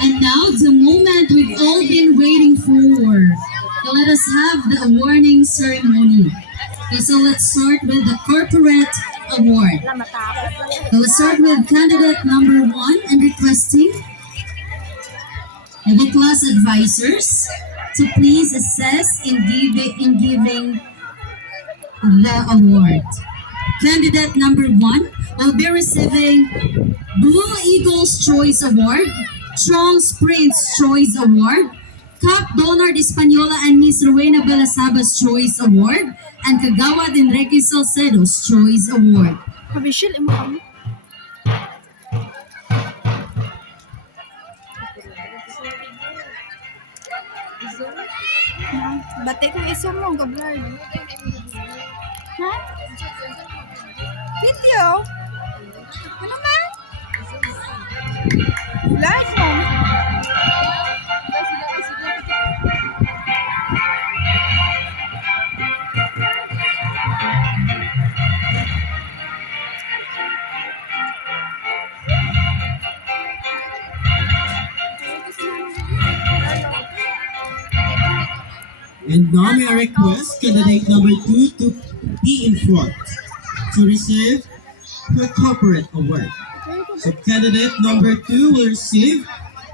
And now, the moment we've all been waiting for. So let us have the awarding ceremony. Okay, so let's start with the corporate award. So let's start with candidate number 1 and requesting the class advisors to please assess in giving the award. Candidate number 1 will be receiving Blue Eagles Choice Award, Strong Sprints Choice Award, Cup Donor de Española and Miss Rowena Balasaba's Choice Award, and Kagawad Enrique Salcedo's Choice Award. Kabishil, imo kami. Batik ko iso mo, gablard. Ha? Video? Ano man? Live mo. And now may I request candidate number 2 to be in front to receive the corporate award. So candidate number 2 will receive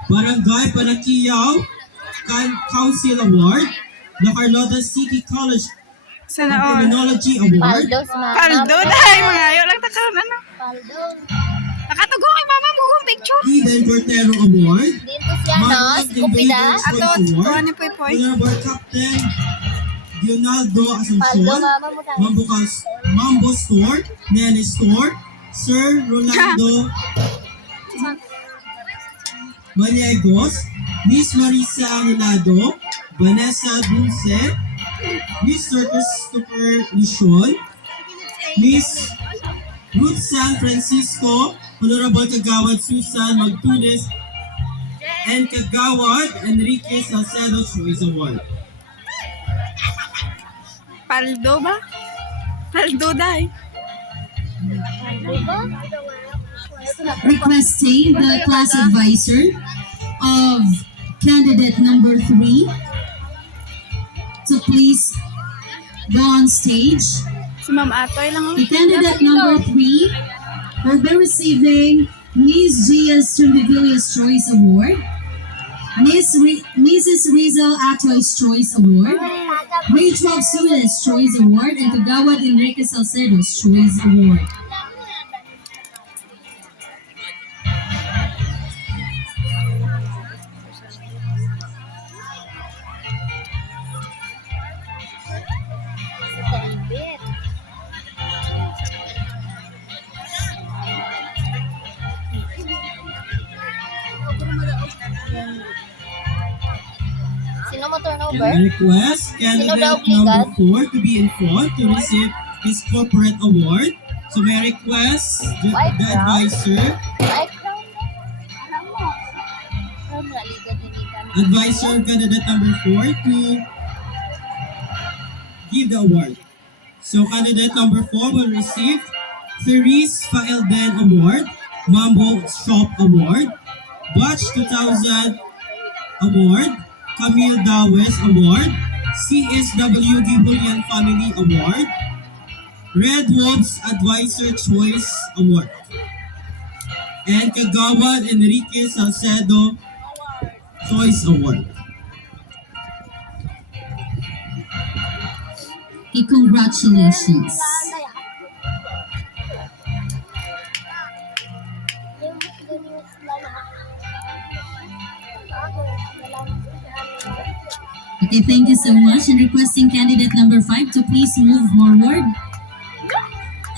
Barangay Panakiyaw Council Award, the Carlota City College Sana all. Criminology Award, Paldo dahil mga ayaw lang takaroon ano. Nakatugo kay mama mo kung picture. Eden Cortero Award, Dito siya, no? Manang Si Kupida. Invaders Ato, Choice tuwa Award, ni Poy Poy. Honorable Captain Leonardo Paldo, Asuncion, mama mo tayo. Mambo Store, Nelly Store, Sir Rolando Maniegos, Miss Marisa Angelado, Vanessa Dulce, Mr. Christopher Lishon, Miss Ruth San Francisco, Honorable Kagawad Susan Magtulis, and Kagawad Enrique Salcedo Choice Award. Paldo ba? Paldo dahil. Requesting the class advisor of candidate number 3 to please go on stage. Si Ma'am Atoy lang. The candidate number 3 will be receiving Miss Gia's Trinidadia's Choice Award, Mrs. Rizal Atoy's Choice Award, Grade 12 Students Choice Award, and Kagawad Enrique Salcedo's Choice Award. Sino mo And turnover? I request candidate number 4 to be in front to receive his corporate award. So may I request the advisor, Ay, crown na. Alam mo. Crown na, ligat din kami. advisor candidate number 4 to give the award. So candidate number 4 will receive Therese Faelden Award, Mambo Shop Award, Batch 2000 Award, Camille Dawes Award, CSW Gibulian Family Award, Red Wolves Advisor Choice Award, and Kagawad Enrique Salcedo Choice Award. Okay, congratulations. Okay, thank you so much. And requesting candidate number 5 to please move forward.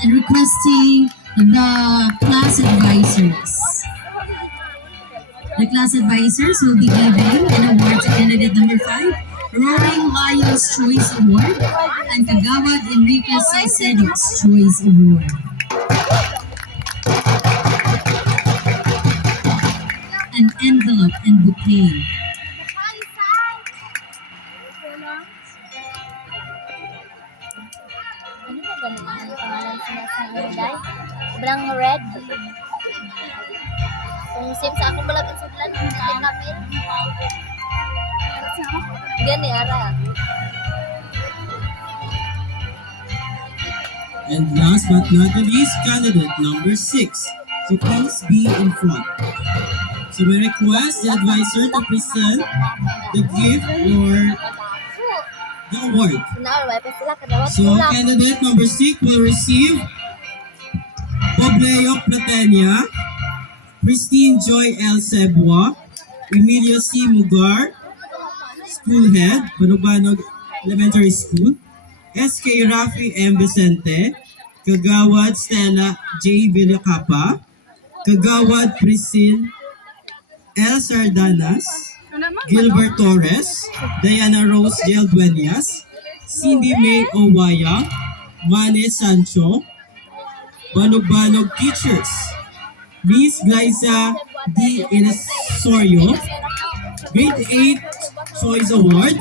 And requesting the class advisors. The class advisors will be giving an award to candidate number 5, Roaring Lions Choice Award, and Kagawad Enrique Salcedo's Choice Award. An envelope and bouquet. Ano ba ganun ang pangalan sinasabi, guys? Sobrang red. Kung same sa akong balagin sa Gani, ara. And last but not the least, candidate number 6. So please be in front. So we request the advisor to present the gift or the award. Sinawal, pa sila kadawat So candidate number 6 will receive Pobleo Platenia, Christine Joy L. Sebua, Emilio C. Mugar, School Head, Banubanog Elementary School, SK Rafi M. Vicente, Kagawad Stella J. Villacapa, Kagawad Priscil L. Sardanas, Gilbert Torres, Diana Rose Del Duenas, Cindy May Owaya, Mane Sancho, Banog Teachers, Miss Glyza D. Inasorio, Grade 8 Choice Award,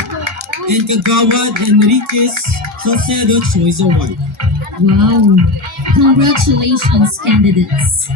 and Kagawad Enriquez Salcedo Choice Award. Wow. Congratulations, candidates.